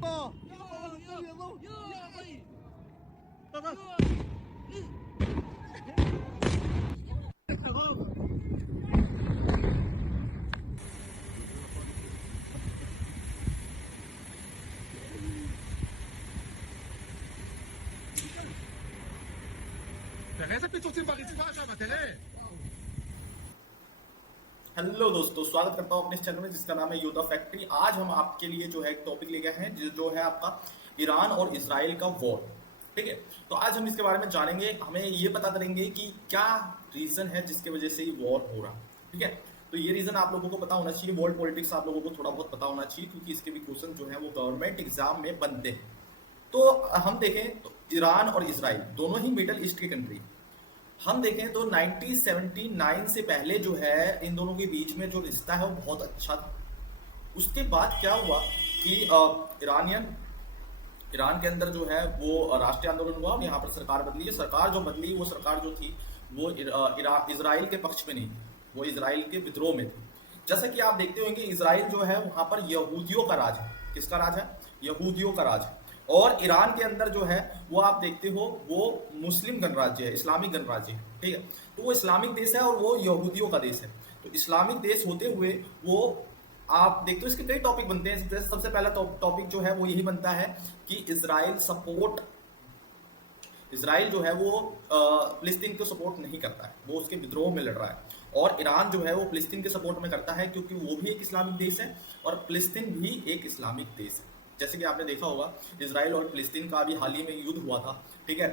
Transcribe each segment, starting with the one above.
תראה איזה פיצוצים ברצפה שם, תראה. Hello दोस्तों, स्वागत करता हूं अपने इस चैनल में जिसका नाम है योद्धा फैक्ट्री। आज हम आपके लिए जो है एक टॉपिक लेके आए हैं जो है आपका ईरान और इजराइल का वॉर। ठीक है, तो आज हम इसके बारे में जानेंगे। हमें ये पता करेंगे कि क्या रीजन है जिसकी वजह से ये वॉर हो रहा। ठीक है, तो ये रीजन आप लोगों को पता होना चाहिए। वर्ल्ड पॉलिटिक्स आप लोगों को थोड़ा बहुत पता होना चाहिए क्योंकि इसके भी क्वेश्चन जो है वो गवर्नमेंट एग्जाम में बनते हैं। तो हम देखें तो ईरान और इजराइल दोनों ही मिडल ईस्ट के कंट्री। हम देखें तो 1979 से पहले जो है इन दोनों के बीच में जो रिश्ता है वो बहुत अच्छा था। उसके बाद क्या हुआ कि ईरान के अंदर जो है वो राष्ट्रीय आंदोलन हुआ और यहाँ पर सरकार बदली है। सरकार जो बदली वो सरकार जो थी वो इजराइल के पक्ष में नहीं थी, वो इजराइल के विद्रोह में थी। जैसा कि आप देखते होंगे इजराइल जो है वहां पर यहूदियों का राज है। किसका राज है? यहूदियों का राज है। और ईरान के अंदर जो है वो आप देखते हो वो मुस्लिम गणराज्य है, इस्लामिक गणराज्य है। ठीक है, तो वो इस्लामिक देश है और वो यहूदियों का देश है। तो इस्लामिक देश होते हुए वो आप देखते हो इसके कई टॉपिक बनते हैं। जैसे सबसे पहला टॉपिक जो है वो यही बनता है कि इजराइल जो है वो फिलिस्तीन को सपोर्ट नहीं करता है, वो उसके विद्रोह में लड़ रहा है। और ईरान जो है वो फिलिस्तीन के सपोर्ट में करता है क्योंकि वो भी एक इस्लामिक देश है और फिलिस्तीन भी एक इस्लामिक देश है। जैसे कि आपने देखा होगा इजराइल और फिलिस्तीन का अभी हाल ही में युद्ध हुआ था। ठीक है,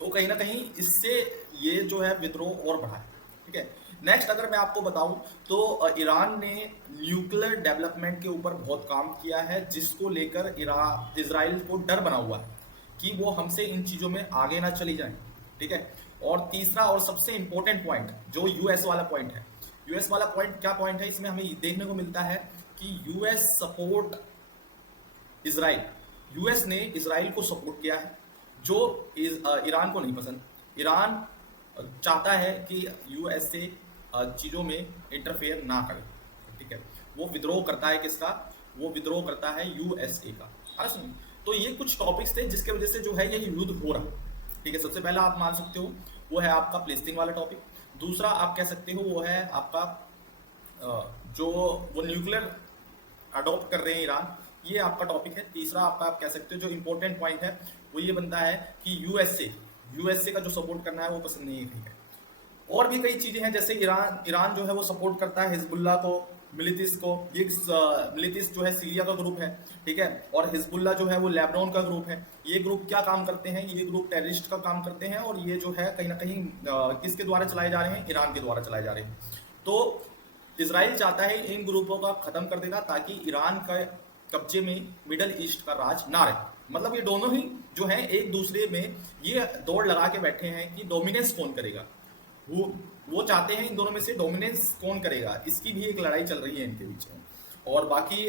तो कहीं ना कहीं इससे ये जो है विद्रोह और बढ़ा है। ठीक है, नेक्स्ट अगर मैं आपको बताऊं तो ईरान ने न्यूक्लियर डेवलपमेंट के ऊपर बहुत काम किया है जिसको लेकर इजराइल को डर बना हुआ है कि वो हमसे इन चीजों में आगे ना चली जाए। ठीक है, और तीसरा और सबसे इंपॉर्टेंट पॉइंट जो यूएस वाला पॉइंट है, यूएस वाला पॉइंट क्या पॉइंट है, इसमें हमें देखने को मिलता है कि यूएस सपोर्ट इजराइल, यूएस ने इजराइल को सपोर्ट किया है जो ईरान को नहीं पसंद। ईरान चाहता है कि यूएस से चीजों में इंटरफेयर ना करे। ठीक है, वो विद्रोह करता है किसका? वो विद्रोह करता है यूएसए का। तो ये कुछ टॉपिक्स थे जिसके वजह से जो है ये युद्ध हो रहा। ठीक है, सबसे पहला आप मान सकते हो वो है आपका फिलिस्तीन वाला टॉपिक। दूसरा आप कह सकते हो वो है आपका जो वो न्यूक्लियर अडॉप्ट कर रहे हैं ईरान, ये आपका टॉपिक है। तीसरा आपका आप कह सकते हो जो इंपॉर्टेंट पॉइंट है वो ये बनता है कि यूएसए का जो सपोर्ट करना है वो पसंद नहीं है। और भी कई चीजें हैं जैसे ईरान जो है वो सपोर्ट करता है हिजबुल्ला को, मिलितिस को। ये मिलितिस जो है सीरिया का ग्रुप है। ठीक है, और हिजबुल्ला जो है वो लेबनान का ग्रुप है। ये ग्रुप क्या काम करते हैं? ये ग्रुप टेररिस्ट का काम करते हैं और ये जो है कहीं ना कहीं किसके द्वारा चलाए जा रहे हैं? ईरान के द्वारा चलाए जा रहे हैं। तो इजराइल चाहता है इन ग्रुपों का खत्म कर देना ताकि ईरान का कब्जे में मिडल ईस्ट का राज ना रहे। मतलब ये दोनों ही जो है एक दूसरे में ये दौड़ लगा के बैठे हैं कि डोमिनेंस कौन करेगा। वो चाहते हैं इन दोनों में से डोमिनेंस कौन करेगा, इसकी भी एक लड़ाई चल रही है इनके बीच में। और बाकी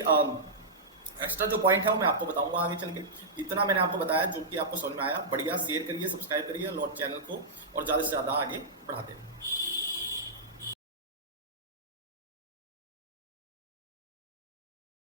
एक्स्ट्रा जो पॉइंट है वो मैं आपको बताऊंगा आगे चल के। इतना मैंने आपको बताया जो कि आपको समझ में आया। बढ़िया, शेयर करिए, सब्सक्राइब करिए और चैनल को और ज्यादा से ज्यादा आगे बढ़ाते रहिए।